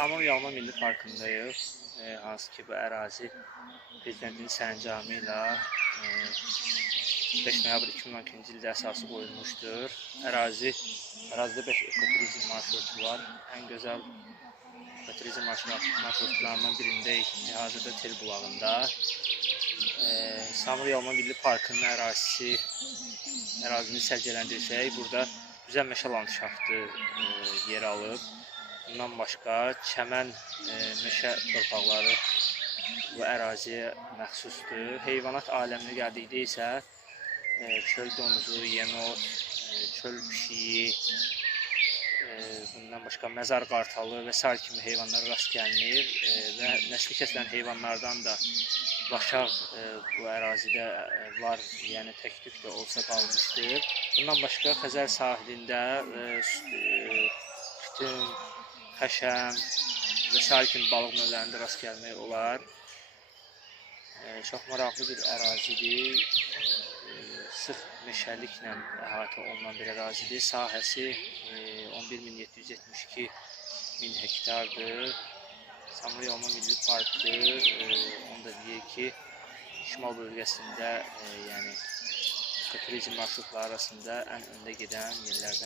Samur Yalma Milli Parkındayız. Hansı ki bu ərazi Prezidentin sərəncamı ilə 5 noyabr 2012-ci ildə əsası qoyulmuşdur. Ərazidə 5 ekoturizm marşrutu var. Ən gözəl ekoturizm marşrutlarından birindəyik. Hazırda Tel bulağında. Samur Yalma Milli Parkının ərazini səciyyələndirsək, burada güzel meşə landşaftı yer alıb. Bundan başqa çəmən meşə torpaqları bu əraziyə məxsusdur. Heyvanat aləminə gəldikdə isə çöl domuzu, yenot, çöl pişiyi, bundan başqa məzar qartalı və sair kimi heyvanlara rast gəlinir və nəsli kəsilən heyvanlardan da başaq bu ərazidə var, yəni tək-tük də olsa qalmışdır. Bundan başqa Xəzər sahilində tütün, xəşəm və sair kimi balıq növlərində rast gəlmək olar. Çox maraqlı bir ərazidir. Sıx meşəliklə əhatə olunan bir ərazidir. Sahəsi 11.772 min hektardır. Samur Yalma Milli Parkı, onu da deyək ki, şimal bölgəsində, yəni ekoturizm marşrutları arasında ən öndə gedən yerlərdən